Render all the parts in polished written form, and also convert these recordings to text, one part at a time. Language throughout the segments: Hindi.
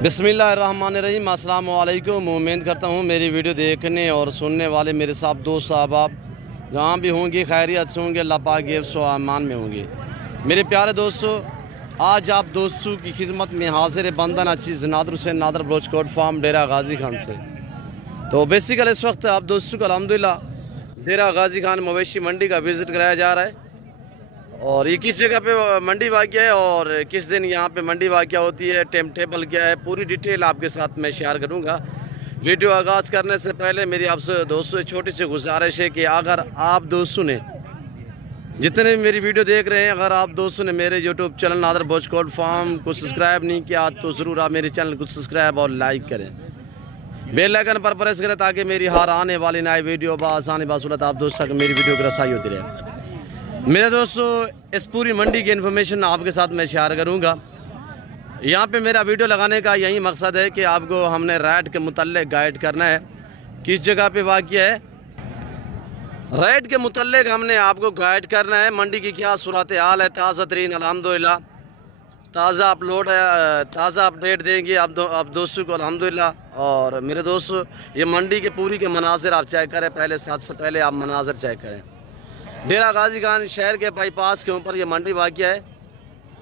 बिस्मिल्लाहिर्रहमानिर्रहीम। अस्सलाम वालेकुम। उम्मीद करता हूँ मेरी वीडियो देखने और सुनने वाले मेरे साथ दोस्त आप जहाँ भी होंगे खैरियत से होंगे, अल्लाह पाक के हिफ्ज़ व अमान में होंगे। मेरे प्यारे दोस्तों, आज आप दोस्तों की खिदमत में हाजिर बंदन अचीज़ नादर हुसैन नादर बलोच कोट फार्म डेरा गाजी खान से। तो बेसिकल इस वक्त आप दोस्तों को अल्हम्दुलिल्लाह डेरा गाजी खान मवेशी मंडी का विज़िट कराया जा रहा है। और ये किस जगह पे मंडी वाक़या है और किस दिन यहाँ पे मंडी वाक़या होती है, टाइम टेबल क्या है, पूरी डिटेल आपके साथ मैं शेयर करूँगा। वीडियो आगाज़ करने से पहले मेरी आपसे दोस्तों छोटी सी गुजारिश है कि अगर आप दोस्तों ने जितने भी मेरी वीडियो देख रहे हैं, अगर आप दोस्तों ने मेरे YouTube channel Nadir Baloch Kot farm को सब्सक्राइब नहीं किया तो ज़रूर आप मेरे चैनल को सब्सक्राइब और लाइक करें, बेल आइकन पर प्रेस करें ताकि मेरी हर आने वाली नई वीडियो बासानी बासूलत आप दोस्तों तक मेरी वीडियो की रसाई होती रहे। मेरे दोस्तों, इस पूरी मंडी की इन्फॉर्मेशन आपके साथ मैं शेयर करूंगा। यहाँ पे मेरा वीडियो लगाने का यही मकसद है कि आपको हमने रेट के मुतल्लिक गाइड करना है, किस जगह पे वाक़या है रेट के मुतल्लिक हमने आपको गाइड करना है। मंडी की क्या सूरत हाल है, ताज़ा तरीन अल्हम्दुलिल्लाह ताज़ा अपलोड है, ताज़ा अपडेट देंगे आप दोस्तों को अल्हम्दुलिल्लाह। और मेरे दोस्तों, ये मंडी के पूरी के मनाजिर आप चेक करें, पहले सबसे पहले आप मनाजिर चेक करें। डेरा गाजी खान शहर के बाईपास के ऊपर ये मंडी वाक़या है।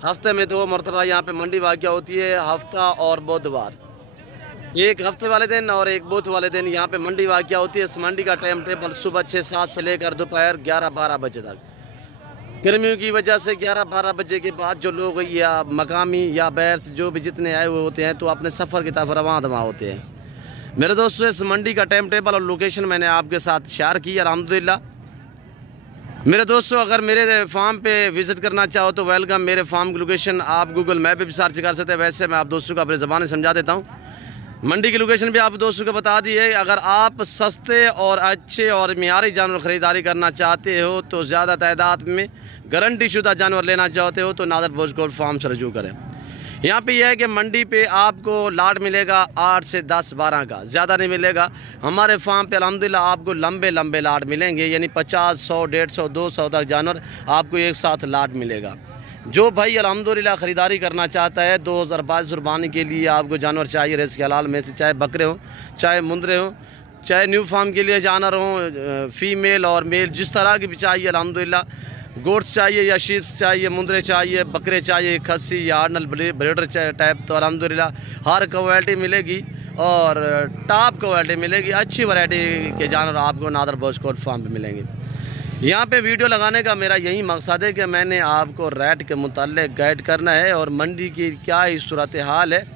हफ्ते में 2 मरतबा यहाँ पे मंडी वाक़या होती है, हफ्ता और बुधवार। एक हफ्ते वाले दिन और एक बुध वाले दिन यहाँ पे मंडी वाक़या होती है। इस मंडी का टाइम टेबल सुबह 6-7 से लेकर दोपहर 11-12 बजे तक। गर्मियों की वजह से 11-12 बजे के बाद जो लोग या मकामी या बाहर से जो भी जितने आए हुए होते हैं तो अपने सफ़र की तरफ रवां दवा होते हैं। मेरे दोस्तों, इस मंडी का टाइम टेबल और लोकेशन मैंने आपके साथ शेयर की अल्हम्दुलिल्लाह। मेरे दोस्तों, अगर मेरे फार्म पे विज़िट करना चाहो तो वेलकम। मेरे फार्म की लोकेशन आप गूगल मैप पे भी सर्च कर सकते हैं। वैसे मैं आप दोस्तों को अपनी ज़बान में समझा देता हूँ। मंडी की लोकेशन भी आप दोस्तों को बता दी है। अगर आप सस्ते और अच्छे और मियारी जानवर ख़रीदारी करना चाहते हो तो ज़्यादा तादाद में गारंटी शुदा जानवर लेना चाहते हो तो नादर बलोच कोट फार्म से रजू करें। यहाँ पे यह है कि मंडी पे आपको लाट मिलेगा 8 से 10-12 का, ज़्यादा नहीं मिलेगा। हमारे फार्म पे अल्हम्दुलिल्लाह आपको लंबे लंबे लाट मिलेंगे, यानी 50, 100, 150, 200 तक जानवर आपको एक साथ लाट मिलेगा। जो भाई अल्हम्दुलिल्लाह ख़रीदारी करना चाहता है 2022 कुर्बानी के लिए आपको जानवर चाहिए रिज़्क़ हलाल में से, चाहे बकरे हों, चाहे मुंदरे हों, चाहे न्यू फार्म के लिए जानवर हों, फीमेल और मेल, जिस तरह की भी चाहिए अल्हम्दुलिल्लाह। गोट्स चाहिए या शीप्स चाहिए, मुंदरे चाहिए, बकरे चाहिए, खस्सी या आर्नल ब्रीडर टाइप, तो अल्हम्दुलिल्लाह हर क्वालिटी मिलेगी और टॉप क्वालिटी मिलेगी। अच्छी वैरायटी के जानवर आपको नादर बलोच कोट फार्म पे मिलेंगे। यहाँ पे वीडियो लगाने का मेरा यही मकसद है कि मैंने आपको रेट के मुताल्लिक गाइड करना है और मंडी की क्या ही सूरत हाल है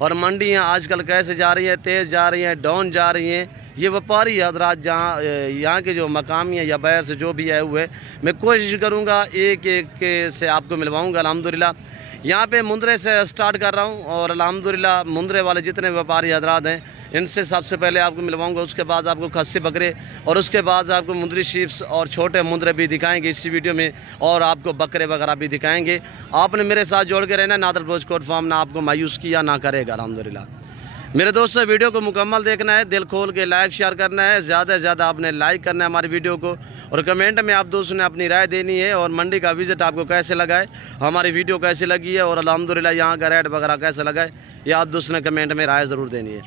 और मंडियाँ आजकल कैसे जा रही हैं, तेज़ जा रही हैं, डाउन जा रही हैं। ये व्यापारी हजरात जहाँ यहाँ के जो मकामी है या बाहर से जो भी आए हुए, मैं कोशिश करूँगा एक एक से आपको मिलवाऊँगा अल्हम्दुलिल्लाह। यहाँ पे मुंदरे से स्टार्ट कर रहा हूँ और अल्हम्दुलिल्लाह मुंदरे वाले जितने व्यापारी हजरात हैं इनसे सबसे पहले आपको मिलवाऊँगा। उसके बाद आपको खस्सी बकरे और उसके बाद आपको मुंदरी शीप्स और छोटे मुंदरे भी दिखाएंगे इसी वीडियो में और आपको बकरे वगैरह भी दिखाएंगे। आपने मेरे साथ जोड़ के रहना, नादर बलोच कोट फार्म ना आपको मायूस किया ना करेगा अल्हम्दुलिल्लाह। मेरे दोस्तों, वीडियो को मुकम्मल देखना है, दिल खोल के लाइक शेयर करना है, ज़्यादा से ज़्यादा आपने लाइक करना है हमारी वीडियो को और कमेंट में आप दोस्तों ने अपनी राय देनी है और मंडी का विज़िट आपको कैसे लगा है, हमारी वीडियो कैसी लगी है और अल्हम्दुलिल्लाह यहाँ का रेट वगैरह कैसा लगा है, ये आप दोस्तों ने कमेंट में राय ज़रूर देनी है।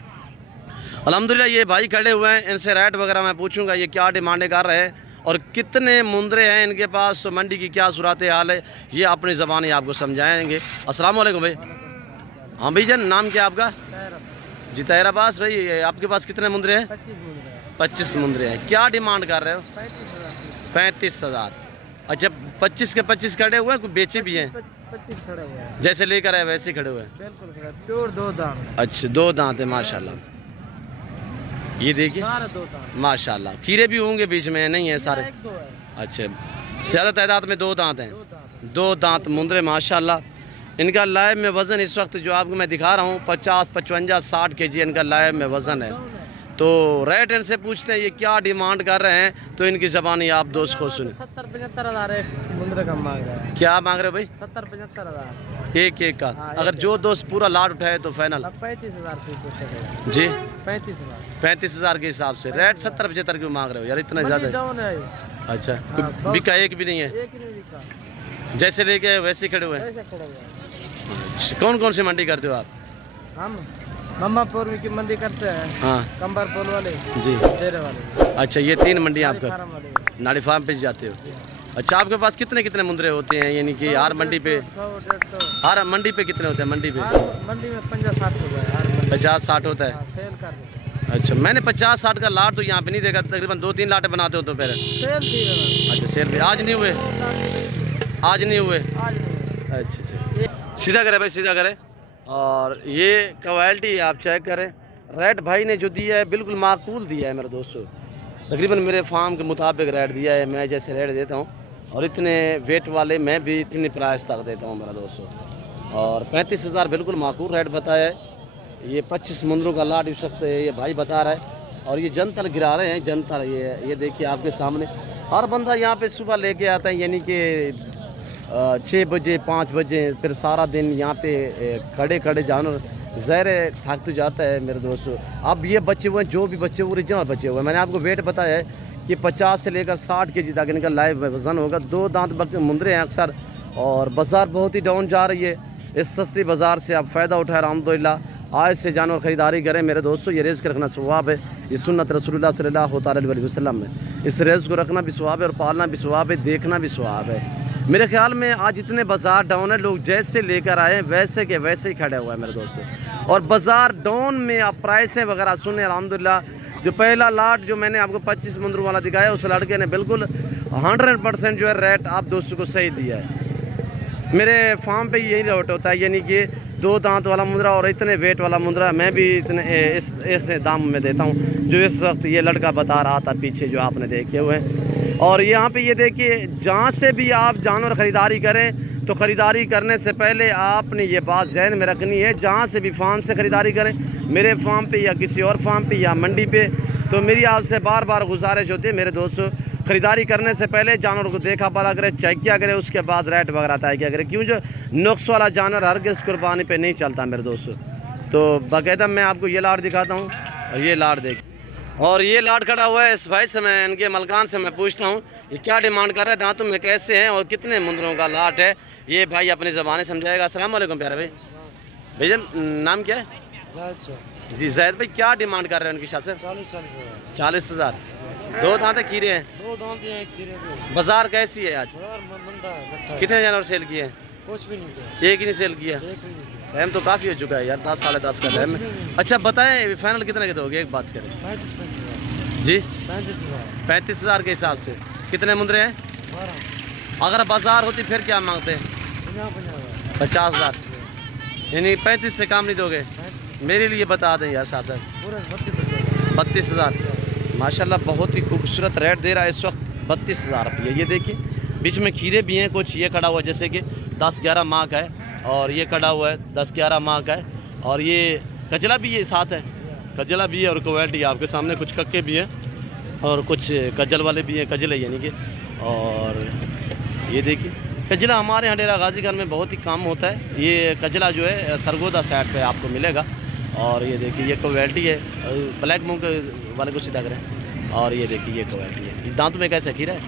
अल्हम्दुलिल्लाह ये भाई खड़े हुए हैं, इनसे रेट वगैरह मैं पूछूँगा ये क्या डिमांडें कर रहे हैं और कितने मुंदरे हैं इनके पास, तो मंडी की क्या सूरत हाल है ये अपनी ज़बान आपको समझाएँगे। अस्सलाम वालेकुम भाई। हाँ भाई जान, नाम क्या आपका? जी तैर अब्बास भाई। आपके पास कितने मुंदरे हैं? 25 मुंदरे हैं। क्या डिमांड कर रहे हो? 35,000। अच्छा, 25 के 25 खड़े हुए हैं, कुछ बेचे भी हैं? 25 खड़े हुए हैं, जैसे लेकर आए वैसे खड़े हुए हैं, बिल्कुल खड़े, प्योर 2 दांत। अच्छा, 2 दांत है माशाल्लाह। ये देखिए माशाल्लाह, खीरे भी होंगे बीच में, नहीं है सारे? अच्छा, ज़्यादा तादाद में 2 दांत हैं, 2 दांत मुंदरे माशाल्लाह। इनका लाइव में वज़न इस वक्त जो आपको मैं दिखा रहा हूँ 50, 55, 60 kg इनका लाइव में वज़न है। तो रेट इनसे पूछते हैं ये क्या डिमांड कर रहे हैं, तो इनकी ज़बानी आप दोस्त को सुने। 70-75 हज़ार मुंदरे का मांग रहे हैं। क्या मांग रहे हो भाई? 70-75 हज़ार एक का। अगर जो दोस्त पूरा लाट उठाए तो फाइनल 35,000 जी, 35,000 के हिसाब से। रेट 70-75 क्यों मांग रहे हो यार, इतना ज़्यादा? अच्छा, बिका एक भी नहीं है? जैसे लेके वैसे खड़े हुए हैं। कौन कौन सी मंडी करते हो आप? हम मम्मापुर में की मंडी करते हैं। हाँ कंबरपुर वाले जी, डेरे वाले। अच्छा ये 3 मंडी आपका फार्म वाले। नाड़ी फार्म पे जाते हो। अच्छा आपके पास कितने कितने मुंद्रे होते हैं, यानी कि हर मंडी पे 100-150 हर मंडी पे कितने होते हैं? मंडी पे मंडी में 50-60 होता है हर मंडी। 50-60 होता है। सेल कर देते हैं। अच्छा मैंने 50-60 का लाट तो यहाँ पे नहीं देखा, तकरीबन 2-3 लाटे बनाते हो तो पहले। सेल थी ना। अच्छा सेल भी आज नहीं हुए? आज नहीं हुए? आज नहीं। अच्छा सीधा करे भाई, सीधा करे। और ये क्वालिटी आप चेक करें, रेट भाई ने जो दिया है बिल्कुल माकूल दिया है मेरे दोस्तों। तकरीबन मेरे फार्म के मुताबिक रेट दिया है, मैं जैसे रेट देता हूँ और इतने वेट वाले मैं भी इतनी प्राइस तक देता हूँ मेरा दोस्तों। और 35,000 बिल्कुल माकूल रेट बताया है। ये 25 मुंद्रों का लाट इस वक्त ये भाई बता रहा है। और ये जनतर गिरा रहे हैं, जनतर ये देखिए आपके सामने। हर बंदा यहाँ पे सुबह लेके आता है, यानी कि 6 बजे 5 बजे, फिर सारा दिन यहाँ पे खड़े खड़े जानवर ज़हरे थक तो जाता है मेरे दोस्तों। अब ये बच्चे हुए जो भी बच्चे ओरिजिनल बच्चे हुए, मैंने आपको वेट बताया है कि 50 से लेकर 60 kg तक इनका लाइव वजन होगा। 2 दांत मुंद्रे हैं अक्सर। और बाज़ार बहुत ही डाउन जा रही है। इस सस्ती बाज़ार से आप फ़ायदा उठाए अल्हम्दुलिल्लाह। आज से जानवर ख़रीदारी करें मेरे दोस्तों। ये रिज़्क़ रखना सवाब है, ये सुन्नत रसूलुल्लाह सल्लल्लाहु अलैहि वसल्लम है। इस रिज़्क़ को रखना भी सवाब है और पालना भी सवाब है, देखना भी सवाब है। मेरे ख्याल में आज इतने बाज़ार डाउन है, लोग जैसे लेकर आए वैसे के वैसे ही खड़े हुए हैं मेरे दोस्तों। और बाज़ार डाउन में आप प्राइसें वगैरह सुने अल्हम्दुलिल्लाह। जो पहला लाट जो मैंने आपको 25 मुंद्रों वाला दिखाया, उस लड़के ने बिल्कुल 100% जो है रेट आप दोस्तों को सही दिया है। मेरे फार्म पे यही रेट होता है, यानी कि 2 दांत वाला मुंद्रा और इतने वेट वाला मुंद्रा मैं भी इतने इस दाम में देता हूँ जो इस वक्त ये लड़का बता रहा था पीछे जो आपने देखे हुए हैं। और यहाँ पे ये देखिए, जहाँ से भी आप जानवर ख़रीदारी करें तो ख़रीदारी करने से पहले आपने ये बात ज़हन में रखनी है, जहाँ से भी फार्म से ख़रीदारी करें, मेरे फार्म पे या किसी और फार्म पे या मंडी पे, तो मेरी आपसे बार बार गुजारिश होती है मेरे दोस्तों, ख़रीदारी करने से पहले जानवर को देखा पता करें, चेक किया करें, उसके बाद रेट वगैरह तय किया करें। क्यों, जो नुक्स वाला जानवर हरगिज़ कुर्बानी पे नहीं चलता मेरे दोस्तों। तो बाकायदा मैं आपको ये लाट दिखाता हूँ और ये लाट देख। और ये लाट खड़ा हुआ है इस भाई से, मैं इनके मलकान से मैं पूछता हूँ ये क्या डिमांड कर रहे हैं, दांतों में कैसे हैं और कितने मुंद्रों का लाट है, ये भाई अपनी ज़बान समझाएगा। अस्सलाम वालेकुम प्यारे भाई। भैया नाम क्या है? जी जैद भाई, क्या डिमांड कर रहे हैं उनकी शाह से? 40,000। 2 दांत खीरे हैं? 2 दांत हैं खीरे। बाजार कैसी है आज? कितने जानवर सेल किए हैं? कुछ भी नहीं, एक ही नहीं सेल किया। टाइम तो काफ़ी हो चुका है यार, 10 साढ़े 10 का टाइम है। अच्छा बताएं फाइनल कितने के दोगे, एक बात करें? 35,000 जी 35,000 के हिसाब से कितने मुंद्रे हैं? 12। अगर बाजार होती फिर क्या मांगते हैं? 50,000। यानी 35 से काम नहीं दोगे? मेरे लिए बता दें यार शाह साहब। 32,000 माशाल्लाह, बहुत ही खूबसूरत रेट दे रहा है इस वक्त, 32,000 रुपये। ये देखिए बीच में खीरे भी हैं कुछ, ये खड़ा हुआ है जैसे कि 10-11 माह का है, और ये खड़ा हुआ है 10-11 माह का है, और ये कजला भी ये साथ है, कजला भी है। और क्वालिटी आपके सामने, कुछ कक्के भी हैं और कुछ कजल वाले भी हैं, कजल है यानी कि। और ये देखिए कजला हमारे यहाँ डेरा गाजी खान में बहुत ही कम होता है। ये कजला जो है सरगोदा साइड पे आपको मिलेगा। और ये देखिए ये क्वालिटी है, ब्लैक मूंग वाले को सीधा करें। और ये देखिए ये क्वालिटी है। दांतों में कैसा खीरा है?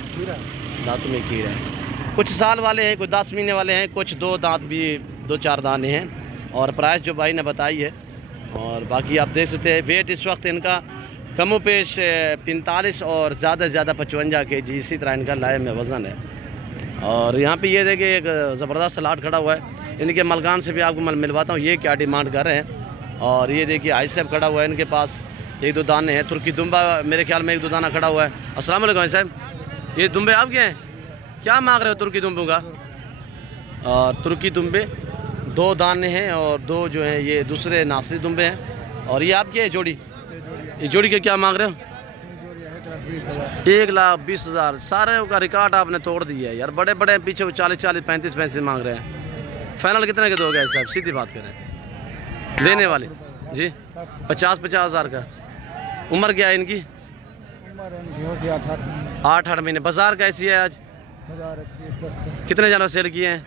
दांतों में खीरा है। कुछ साल वाले हैं, कुछ 10 महीने वाले हैं, कुछ 2 दांत भी 2-4 दाने हैं। और प्राइस जो भाई ने बताई है, और बाकी आप देख सकते हैं वेट इस वक्त इनका कमो पेश 45 और ज़्यादा से ज़्यादा 55 kg, इसी तरह इनका लाए में वज़न है। और यहाँ पे ये देखिए एक ज़बरदस्त लाट खड़ा हुआ है, इनके मलकान से भी आपको मिलवाता हूँ ये क्या डिमांड कर रहे हैं। और ये देखिए आई साहब खड़ा हुआ है, इनके पास 1-2 दाने हैं। तुर्की दुम्बा मेरे ख्याल में 1-2 दाना खड़ा हुआ है। अस्सलाम वालेकुम आई साहब, ये दुम्बे आपके हैं? क्या मांग रहे हो तुर्की दुम्बों का? और तुर्की दुम्बे 2 दाने हैं और 2 जो हैं ये दूसरे नासरी दुम्बे हैं। और ये आपकी है जोड़ी? ये जोड़ी के क्या मांग रहे हो? 1,20,000। सारे का रिकॉर्ड आपने तोड़ दिया है यार, बड़े बड़े पीछे 40-40, 35-35 मांग रहे हैं। फाइनल कितने के दोगे साहब, सीधी बात करें? देने वाले जी 50-50,000 का। उम्र क्या है इनकी? 8 महीने। बाजार कैसी है आज? कितने जानवर सेल किए हैं?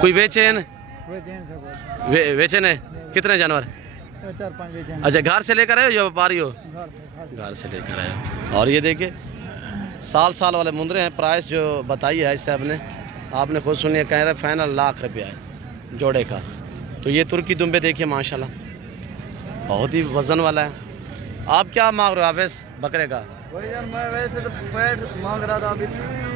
कोई बेचे हैं? बेचे ने? कितने जानवर? 4-5 अच्छा घर से लेकर आए हो या व्यापारी हो? घर से लेकर आए हो। और ये देखिए साल वाले मुंद्रे हैं। प्राइस जो बताई है साहब ने, आपने खुद सुनिए, कह रहे फाइनल 1,00,000 रुपया है जोड़े का। तो ये तुर्की दुम्बे देखिए माशाल्लाह, बहुत ही वजन वाला है। आप क्या मांग रहे हो हाफिज बकरे का? वही यार, मैं वैसे तो 65 मांग रहा था, अभी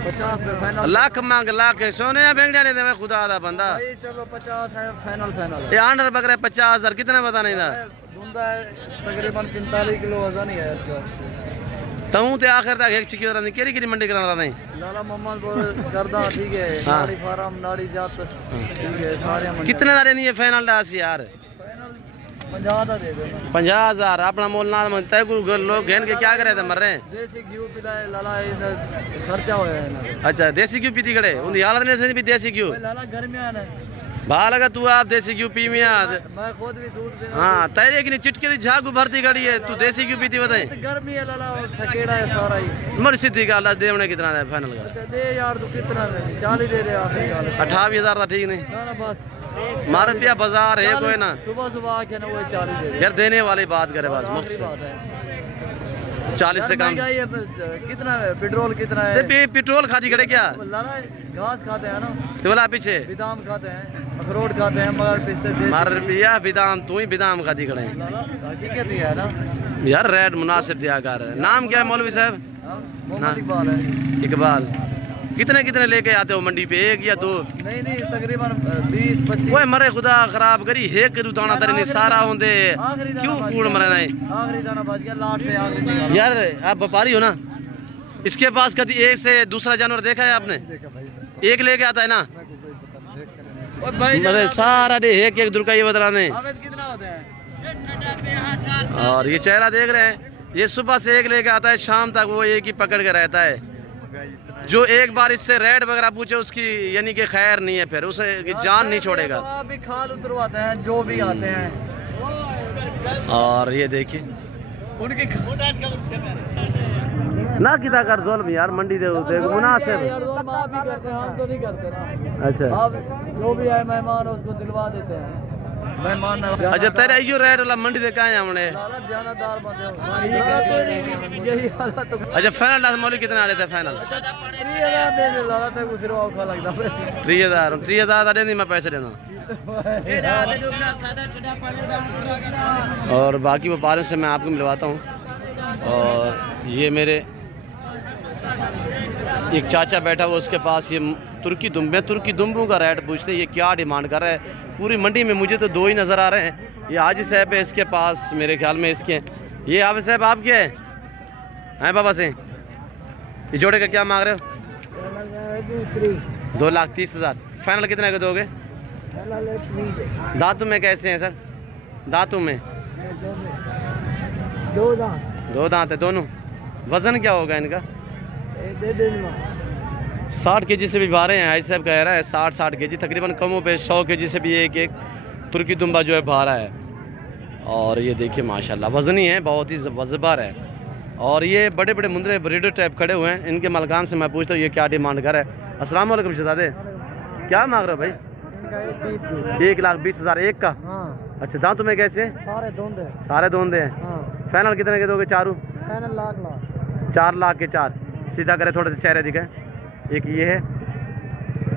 50 पे फाइनल। लाख मांग, लाख है सोने या बेंगड़िया नहीं दे खुदा आधा बंदा। भाई चलो 50 है फाइनल। ये आंडर बकरा 50,000 कितना पता नहीं था। धुंधा है, तकरीबन 45 किलो वजन ही है इसका। तू ते आखिर तक एक चिकी नहीं केरी केरी मंडी करा नहीं। लाला मोहम्मद बोल करदा ठीक है, हाँ। नाड़ी फार्म नाड़ी जात ठीक है सारे। कितने दारे नहीं है फाइनल डास यार? फाइनल 50 दा दे देना। 50,000 अपना मोल ना मनता है। लोग घेन के क्या करे थे मर रहे हैं। देसी घी पिलाए लाला, खर्चा होया है ना। अच्छा देसी क्यों पीती खड़े उन हालत ने से भी देसी क्यों लाला गर्मियां है भा लगा तू आप देसी क्यों पी में याद। मैं खुद भी दूध पीना। हाँ तेरे की चिटके दी झाग भरती खड़ी है, तू देसी क्यों पीती बताए? गर्मी है लाला, थकेड़ा है सारा ही। मर सीधी गाल देवने कितना है फाइनल का? अच्छा दे यार, तू कितना दे? 40 दे रहे आप। 28,000 था ठीक नहीं ना बस मार पिया बाजार है कोई ना। सुबह सुबह आके ना वो 40 दे यार देने वाली बात करे बस मुफ्त से। 40 से कम कितना है? पेट्रोल कितना है? पेट्रोल खाती खड़े क्या? लाला घास खाते हैं ना, तो बोला पीछे बादाम खाते हैं, अखरोट खाते हैं, मगर पिस्ते मार पिया बिदाम, तू ही बिदाम खाती खड़े हैं। हकीकत ही है ना यार रेट मुनासिब दिया कर। नाम क्या है मौलवी साहब? मोहम्मद इकबाल है। इकबाल। कितने कितने लेके आते हो मंडी पे, एक या दो? नहीं नहीं तकरीबन 20-25। ओए मरे खुदा खराब करी हे करू दाना तेरे नहीं सारा होंदे क्यों कूड़ मरे नहीं? आखिरी दाना बच गया, लाट से आखिरी। यार आप व्यापारी हो ना, इसके पास कभी एक से दूसरा जानवर देखा है आपने? एक लेके आता है ना मरे सारा दे एक एक दुर्गा ये बता रहे। कितना होते हैं? और ये चेहरा देख रहे हैं, ये सुबह से एक लेके आता है, शाम तक वो एक ही पकड़ के रहता है। जो एक बार इससे रेड वगैरह पूछे उसकी यानी कि खैर नहीं है, फिर उसे जान नहीं छोड़ेगा। तो आप भी खाल उतरवाते हैं जो भी आते हैं। और ये देखिए उनकी ना किता कर जोल यार मंडी दे मुनासिब यार जोल माफ भी करते हैं, हम तो नहीं करते ना। अच्छा आप जो भी आए मेहमान उसको दिलवा देते हैं मेहमान। अच्छा तेरा यो रेड वाला मंडी दे कहां हमने ध्यानदार बंदे हो यही हालत। अच्छा फाइनल डास मौली कितना आ रहे थे फाइनल? 3000 दे दे लाला ते कुछ औखा लगदा। 3000 दा देनी मैं पैसे देना। और बाकी व्यापारियों से मैं आपको मिलवाता हूँ। और ये मेरे एक चाचा बैठा हुआ, उसके पास ये तुर्की दुम्बों का रेट पूछते हैं, ये क्या डिमांड कर रहा है। पूरी मंडी में मुझे तो दो ही नज़र आ रहे हैं। ये हाजी साहब है इसके पास, मेरे ख्याल में इसके। ये हाफिज साहब आपके हैं बाबा से? ये जोड़े का क्या मांग रहे हो? 2,30,000। फाइनल कितने का दोगे? दांतों में कैसे हैं सर? दांतों में 2 दांत है दोनों। वजन क्या होगा इनका? 60 kg से भी भारे हैं। आई साहब कह रहा है 60 kg तकरीबन, कमों पे 100 kg से भी एक तुर्की दुम्बा जो है भारा है। और ये देखिए माशाल्लाह वजनी है, बहुत ही वजबार है। और ये बड़े बड़े मुंदरे ब्रीडर टाइप खड़े हुए हैं। इनके मलकान से मैं पूछता हूँ ये क्या डिमांड कर है। अस्सलाम वालेकुम शहजादे, क्या मांग रहे हो भाई? 1,20,000 एक का। अच्छा दांतों में कैसे? सारे दोंदे हैं। फाइनल कितने के दोगे? चारों? 4 लाख के 4। सीधा करे थोड़े से चेहरे दिखे। एक ये है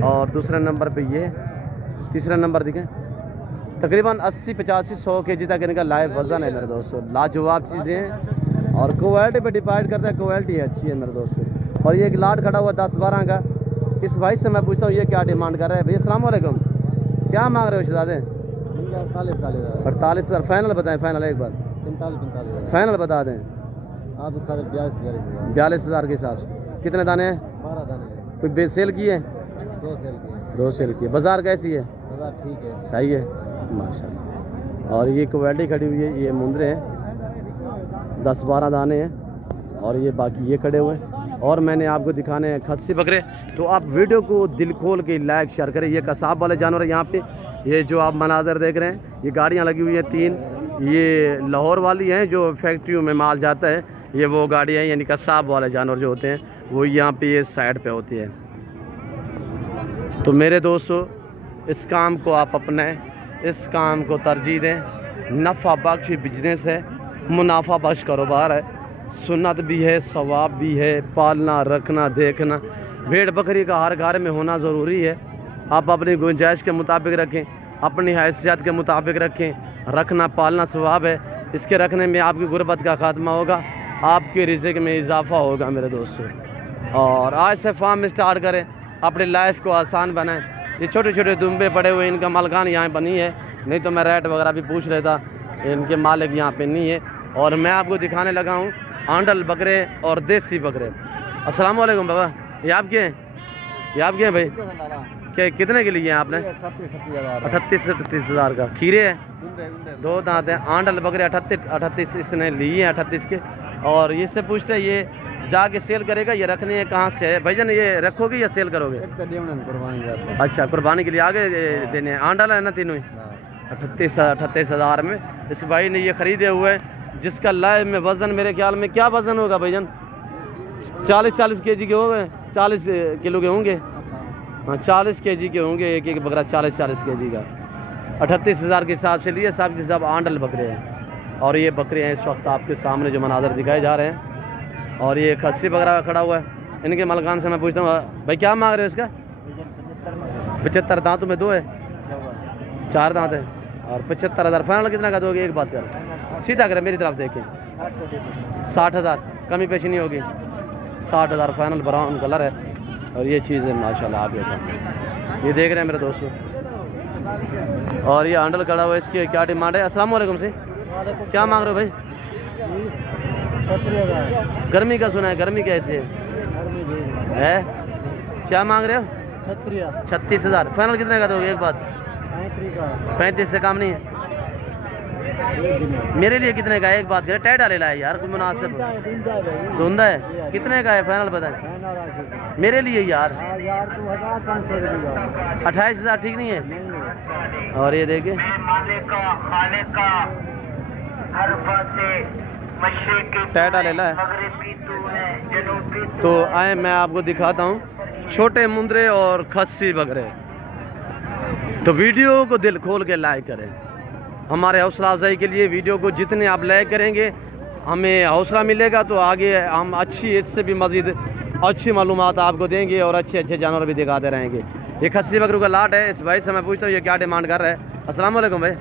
और दूसरे नंबर पे ये है, तीसरा नंबर दिखे। तकरीबन 80, 85, 100 kg तक इनका लाइव वजन है मेरे दोस्तों। लाजवाब चीज़ें हैं और क्वालिटी पे डिपेंड करता है, क्वालिटी अच्छी है मेरे दोस्तों। और ये एक लाट खड़ा हुआ 10-12 का। इस भाई से मैं पूछता हूँ ये क्या डिमांड कर रहा है? भैया अस्सलाम वालेकुम, क्या मांग रहे हो शहजादे? 48,000। फाइनल बताएं, फाइनल एक बार 45 फाइनल बता दें आप। 42,000 के हिसाब से। कितने दाने हैं? 12 दाने। कोई सेल की है? 2 सेल की है। बाजार कैसी है? बाजार ठीक है, सही है माशाल्लाह। और ये क्वालिटी खड़ी हुई है, ये मुंदरे हैं 10-12 दाने हैं। और ये बाकी ये खड़े हुए हैं। और मैंने आपको दिखाने हैं खस्सी बकरे, तो आप वीडियो को दिल खोल के लाइक शेयर करें। ये कसाब वाले जानवर है यहाँ पे। ये जो आप मनाजर देख रहे हैं, ये गाड़ियाँ लगी हुई हैं 3। ये लाहौर वाली हैं जो फैक्ट्रियों में माल जाता है, ये वो गाड़ियाँ हैं। यानी कसाब वाले जानवर जो होते हैं वो यहाँ पे ये साइड पे होती है। तो मेरे दोस्तों इस काम को आप अपनाएं, इस काम को तरजीह दें। नफ़ा बख्श बिजनेस है, मुनाफा बख्श कारोबार है, सुन्नत भी है, सवाब भी है। पालना, रखना, देखना, भेड़ बकरी का हर घर में होना ज़रूरी है। आप अपनी गुंजाइश के मुताबिक रखें। अपनी हैसियत के मुताबिक रखें। रखना पालना स्वभाव है, इसके रखने में आपकी गुर्बत का खात्मा होगा, आपके रिज़्क़ में इजाफा होगा मेरे दोस्तों। और आज से फार्म स्टार्ट करें, अपनी लाइफ को आसान बनाएं। ये छोटे छोटे दुम्बे पड़े हुए, इनका मालकान यहाँ बनी है, नहीं तो मैं रेट वगैरह भी पूछ लेता, इनके मालिक यहाँ पे नहीं है। और मैं आपको दिखाने लगा हूँ आंडल बकरे और देसी बकरे। अस्सलाम वालेकुम बाबा, ये आपके हैं? ये आपके हैं भाई? क्या कितने के लिए हैं आपने? 38 हज़ार का। खीरे है, 2 दांत हैं। आंडल बकरे 38 इसने लिए हैं, 38 के। और इससे पूछते हैं ये जाके सेल करेगा, ये रखने है कहाँ से है भाईजान? ये रखोगे या सेल करोगे? अच्छा, कुर्बानी के लिए आगे देने हैं। आंडल है ना तीनों ही? 38 हज़ार में इस भाई ने ये ख़रीदे हुए हैं, जिसका लाइव में वज़न मेरे ख्याल में क्या वज़न होगा भाईजान? 40 केजी के हो गए, 40 किलो के होंगे। हाँ, 40 केजी के होंगे एक एक बकरा, 40 केजी का। 38 हज़ार के हिसाब से लिए साहब के साहब आंडल बकरे हैं। और ये बकरे हैं इस वक्त आपके सामने जो मनाजर दिखाए जा रहे हैं। और ये खस्सी बकरा खड़ा हुआ है। इनके मलकान से मैं पूछता हूँ भाई क्या मांग रहे हो इसका? 75। दांतों में 2 है, 4 दांत है। और 75 हज़ार फाइनल कितना का दोगे? एक बात कर, सीधा करें मेरी तरफ देखें। 60 हज़ार, कमी पेशी नहीं होगी। 60 हज़ार फाइनल, ब्राउन कलर है। और ये चीज़ है माशाल्लाह आप ये देख रहे हैं मेरे दोस्तों। और ये आंडल खड़ा हुआ है, इसकी क्या डिमांड है? अस्सलाम वालेकुम से, क्या मांग रहे हो भाई? 70 हज़ार। गर्मी का सुना है, गर्मी कैसे है? क्या मांग रहे हो? 36 हज़ार। फाइनल कितने का दोगे? एक बात, 35 से काम नहीं है। मेरे लिए कितने का है? एक बात करे, टाइट डाले लाए यार, कोई मुनासिब धुंधा है। कितने का है फाइनल बताए मेरे लिए यार? 28 हज़ार ठीक नहीं है? और ये देखिए टाइट डाले लाए। तो आए मैं आपको दिखाता हूँ छोटे मुंदरे और खस्सी बकरे। तो वीडियो को दिल खोल के लाइक करें, हमारे हौसला अफजाई के लिए। वीडियो को जितने आप लाइक करेंगे हमें हौसला मिलेगा, तो आगे हम अच्छी इससे भी मज़ीद अच्छी मालूमात आपको देंगे और अच्छे जानवर भी दिखाते रहेंगे। ये खस्सी बकरों का लाट है। इस भाई से मैं पूछता हूँ ये क्या डिमांड कर रहा है? अस्सलाम वालेकुम भाई,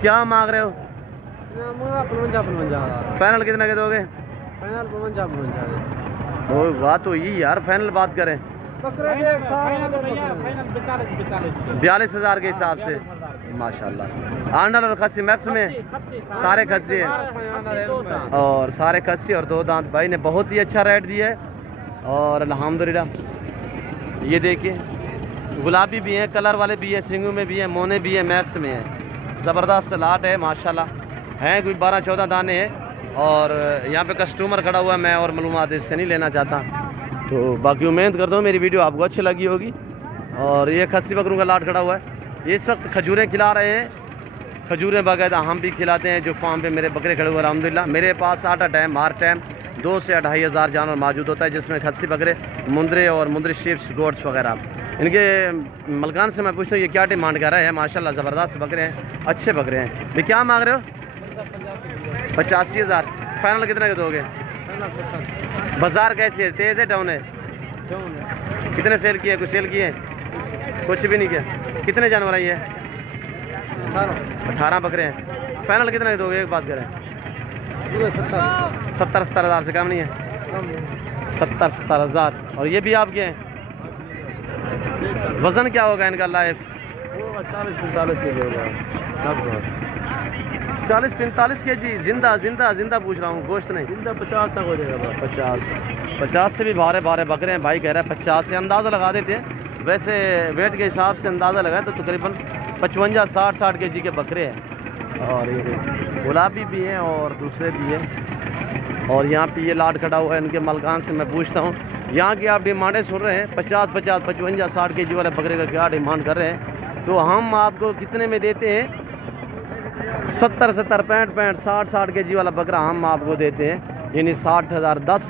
क्या मांग रहे हो? 55। फाइनल कितने के दोगे? 55। वो बात तो यही यार, फाइनल बात करें। 42 हज़ार के हिसाब से माशाल्लाह। आंडल और खस्सी मैक्स में सारे खस्सी हैं और सारे खस्सी और 2 दांत। भाई ने बहुत ही अच्छा रेट दिया है और अल्हम्दुलिल्लाह। ये देखिए गुलाबी भी हैं, कलर वाले भी हैं, सिंगू में भी हैं, मोने भी हैं, मैक्स में हैं। ज़बरदस्त लाट है माशाल्लाह। हैं कोई 12-14 दाने हैं। और यहाँ पे कस्टमर खड़ा हुआ है, मैं और मालूमात इससे नहीं लेना चाहता। तो बाकी उम्मीद करता हूँ मेरी वीडियो आपको अच्छी लगी होगी। और ये खस्सी बकरों का लाट खड़ा हुआ है। ये इस वक्त खजूरें खिला रहे हैं, खजूरें बाकायदा हम भी खिलाते हैं। जो फार्म पे मेरे बकरे खड़े हुए अल्हम्दुलिल्लाह। मेरे पास आटा टाइम हर टाइम 2 से 2.5 हज़ार जानवर मौजूद होता है, जिसमें खस्सी बकरे, मुंदरे और मुंदरी शिप्स, गोट्स वगैरह। इनके मलकान से मैं पूछता हूँ ये क्या डिमांड कर रहे हैं? माशाल्लाह ज़बरदस्त बकरे हैं, अच्छे बकरे हैं। भाई क्या मांग रहे हो? 85 हज़ार। फाइनल कितने के दोगे? बाजार कैसी है, तेज़ है डाउन है? कितने सेल किए? कुछ सेल किए? कुछ भी नहीं किया। कितने जानवर हैं ये? 18 बकरे हैं। फाइनल कितने के दोगे? एक बात करें। 70 हज़ार से कम नहीं है? 70 हज़ार। और ये भी आपके हैं? वज़न क्या होगा इनका लाइफ? 40-45 के होगा। 40-45 केजी जिंदा पूछ रहा हूँ, गोश्त नहीं। जिंदा 50 तक हो जाएगा। 50 से भी भारे बकरे हैं। भाई कह रहा है 50 से। अंदाज़ा लगा देते हैं, वैसे वेट के हिसाब से अंदाज़ा लगाए तो तकरीबन 55-60 केजी के बकरे हैं। और ये गुलाबी भी हैं और दूसरे भी हैं। और यहाँ पे ये लाट खड़ा हुआ है। इनके मलकान से मैं पूछता हूँ यहाँ की आप डिमांडें सुन रहे हैं, 50, 55, 60 केजी वाले बकरे का क्या डिमांड कर रहे हैं? तो हम आपको कितने में देते हैं? 70, 65, 60 केजी वाला बकरा हम आपको देते हैं, यानी 60 हज़ार। 10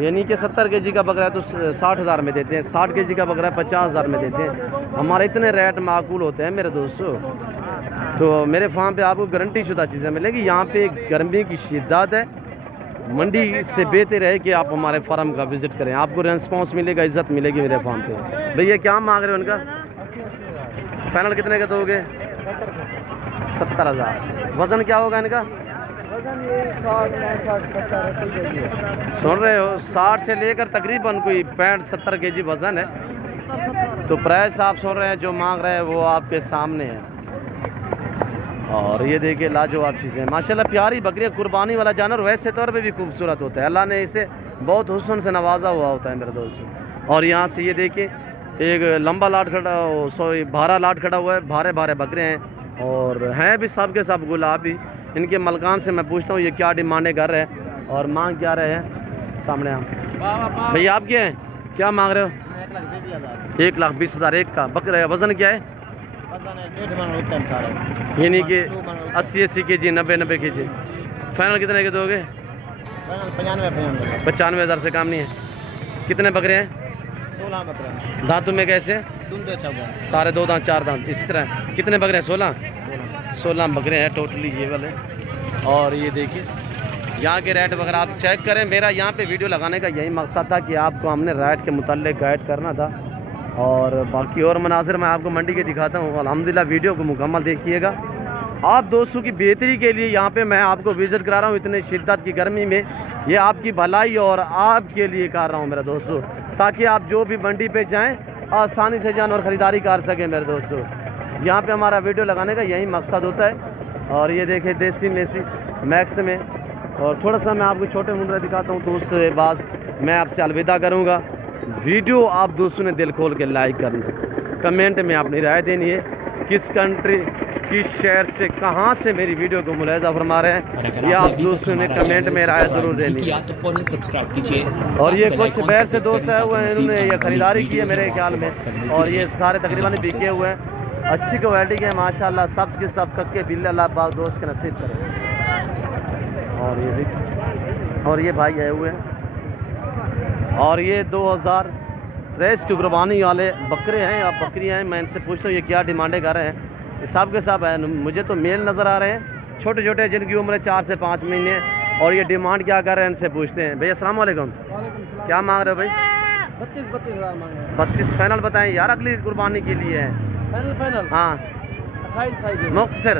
यानी कि 70 केजी का बकरा है तो 60 हज़ार में देते हैं। 60 केजी का बकरा है 50 हज़ार में देते हैं। हमारे इतने रेट माकूल होते हैं मेरे दोस्तों। तो मेरे फार्म पे आपको गारंटी शुदा चीज़ें मिलेगी। यहाँ पे गर्मी की शिद्दत है, मंडी से बेहतर है कि आप हमारे फार्म का विज़िट करें, आपको रेस्पॉन्स मिलेगा, इज़्ज़त मिलेगी मेरे फार्म पे। भैया क्या मांग रहे हो उनका? फाइनल कितने का दोगे? 70,000। वज़न क्या होगा इनका? वजन ये 60, 70 80 के जी है। सुन रहे हो, 60 से लेकर तकरीबन कोई 65-70 kg वज़न है। तो प्राइस आप सुन रहे हैं, जो मांग रहे हैं वो आपके सामने है। और ये देखिए लाजवाब चीज़ें माशाल्लाह, प्यारी बकरियाँ। कुर्बानी वाला जानवर वैसे तौर पे भी खूबसूरत होता है, अल्लाह ने इसे बहुत हुस्न से नवाजा हुआ होता है मेरे दोस्तों। और यहाँ से ये देखिए एक लंबा लाट खड़ा, सॉरी भारा लाट खड़ा हुआ है। भारे भारे बकरे हैं और हैं भी सब के सब गुलाबी। इनके मलकान से मैं पूछता हूँ ये क्या डिमांडें कर रहे हैं और मांग क्या रहे हैं। सामने हम भैया, आप क्या हैं, क्या मांग रहे हो? 1,20,000 एक का बकरा। वज़न क्या है? यानी कि 80 kg, 90 kg। फाइनल कितने के दोगे? 95,000 से काम नहीं है। कितने बकरे हैं? 16 बकरे। दांतों में कैसे? सारे 2 दांत 4 दांत इसी तरह। कितने बकरे हैं? 16 बकरे हैं टोटली ये वाले। और ये देखिए यहाँ के रेट वगैरह आप चेक करें। मेरा यहाँ पे वीडियो लगाने का यही मकसद था कि आपको हमने रेट के मुताल्लिक गाइड करना था। और बाकी और मनासिर मैं आपको मंडी के दिखाता हूँ। अल्हम्दुलिल्लाह वीडियो को मुकम्मल देखिएगा। आप दोस्तों की बेहतरी के लिए यहाँ पे मैं आपको विज़िट करा रहा हूँ इतने शिद्दत की गर्मी में। ये आपकी भलाई और आपके लिए कर रहा हूँ मेरे दोस्तों, ताकि आप जो भी मंडी पे जाएँ आसानी से जान और ख़रीदारी कर सकें मेरे दोस्तों। यहाँ पे हमारा वीडियो लगाने का यही मकसद होता है। और ये देखें देसी मेसी मैक्स में। और थोड़ा सा मैं आपको छोटे मुंडरे दिखाता हूँ, तो उसके बाद मैं आपसे अलविदा करूँगा। वीडियो आप दोस्तों ने दिल खोल के लाइक करना, कमेंट में अपनी राय देनी है, किस कंट्री किस शहर से कहाँ से मेरी वीडियो को मुलाहिजा फरमा रहे हैं, ये आप दोस्तों ने कमेंट में राय ज़रूर देनी है। सब्सक्राइब कीजिए। और ये कुछ बैर से दोस्त आए हुए हैं, इन्होंने ये ख़रीदारी की है मेरे ख्याल में। और ये सारे तकरीबन बिके हुए हैं, अच्छी क्वालिटी के माशाल्लाह। सब के सब कक्के बिल्ले अल्लाह पाक दोस्त के नसीब करें। और ये देखिए, और ये भाई आए हुए हैं। और ये 2023 की कुर्बानी वाले बकरे हैं या बकरियां हैं। मैं इनसे पूछता हूँ ये क्या डिमांडें कर रहे हैं। ये सब के सब है, मुझे तो मेल नज़र आ रहे हैं, छोटे छोटे जिनकी उम्र 4 से 5 महीने। और ये डिमांड क्या कर रहे हैं इनसे पूछते हैं। भैया अस्सलाम वालेकुम, क्या मांग रहे हो भाई? 32,000 मांगे। 32 फाइनल बताएं यार, अगली कुर्बानी के लिए है। फाइनल हाँ 28 मुख्तसर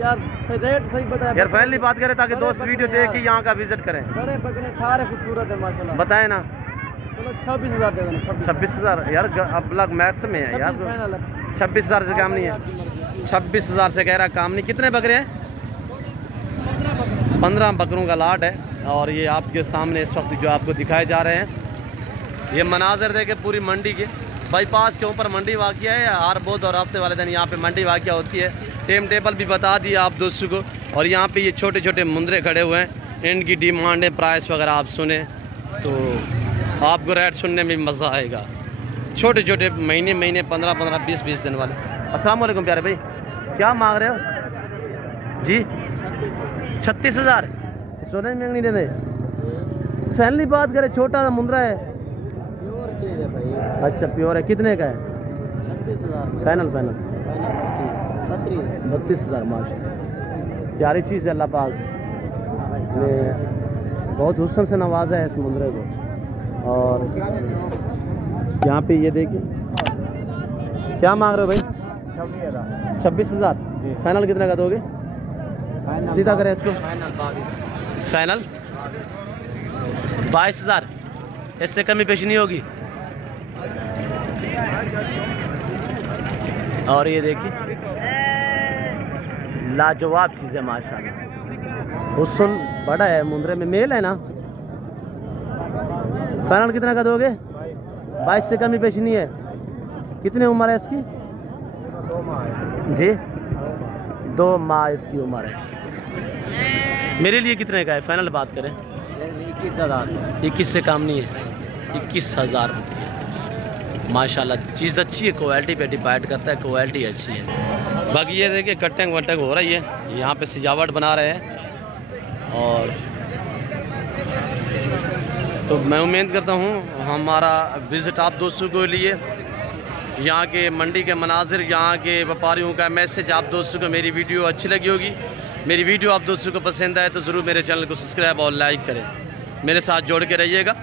यार, रेट सही बताया यार, फाइनली बात करें ताकि दोस्त वीडियो देख के यहाँ का विजिट करें। बड़े बकरे सारे खूबसूरत है माशाल्लाह। बताए ना, चलो 26,000 दे देना। 26,000 यार, अब लग मैथ्स में है यार। 26,000 से काम नहीं है। 26,000 से कह रहा काम नहीं। कितने बकरे हैं? 15 बकरों का लाट है। और ये आपके सामने इस वक्त जो आपको दिखाए जा रहे हैं ये मनाजर देखे पूरी मंडी के। बाईपास के ऊपर मंडी वाक़िया है। हर बुध और हफ्ते वाले दिन यहाँ पे मंडी वाक़िया होती है। टाइम टेबल भी बता दिया आप दोस्तों को। और यहाँ पे ये छोटे छोटे मुंदरे खड़े हुए हैं, इनकी डिमांडें प्राइस वगैरह आप सुने तो आपको रेट सुनने में मज़ा आएगा। छोटे छोटे महीने 15-15 20-20 दिन वाले। अस्सलाम वालेकुम प्यारे भाई, क्या मांग रहे हो जी? 36,000 सोने में नहीं देते। फैमिली बात करें, छोटा सा मुंदरा है। अच्छा प्योर है। कितने का है? 36,000 फाइनल 32,000 माशाल्लाह, प्यारी चीज़ है। अल्लाह पाक ने बहुत हुस्न से नवाजा है इस मुंदरे को। और यहाँ पे ये देखिए, क्या मांग रहे हो भाई? 26,000 फाइनल कितने का दोगे? सीधा करें इसको। फाइनल 22,000, इससे कमी पेशी नहीं होगी। और ये देखिए लाजवाब चीज़ है माशाल्लाह, हुस्न बड़ा है मुंदरे में। मेल है ना? फाइनल कितना का दोगे? 22 से कमी पेशी नहीं है। कितनी उम्र है इसकी? 2 माह जी 2 माह इसकी उम्र है। मेरे लिए कितने का है? फाइनल बात करें। 21,000। 21 से काम नहीं है। 21,000 माशाल्लाह, चीज़ अच्छी है, क्वालिटी पे डिपेंड करता है, क्वालिटी अच्छी है। बाकी ये देखिए कटिंग वटिंग हो रही है, यहाँ पे सजावट बना रहे हैं। और तो मैं उम्मीद करता हूँ हमारा विज़िट आप दोस्तों के लिए, यहाँ के मंडी के मनाजिर, यहाँ के व्यापारियों का मैसेज आप दोस्तों को मेरी वीडियो अच्छी लगी होगी। मेरी वीडियो आप दोस्तों को पसंद आए तो ज़रूर मेरे चैनल को सब्सक्राइब और लाइक करें, मेरे साथ जोड़ के रहिएगा।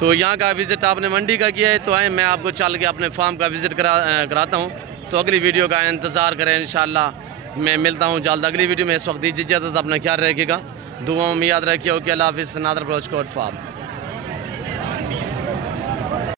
तो यहाँ का विज़िट आपने मंडी का किया है, तो आए मैं आपको चल के अपने फार्म का विज़िट कराता हूँ। तो अगली वीडियो का इंतज़ार करें, इंशाल्लाह मैं मिलता हूँ जल्द अगली वीडियो में। इस वक्त दीजिए इजाज़त, अपना ख्याल रखिएगा, दुआओं में याद रखिए। ओके, अल्लाह हाफ़िज़। Another approach code farm.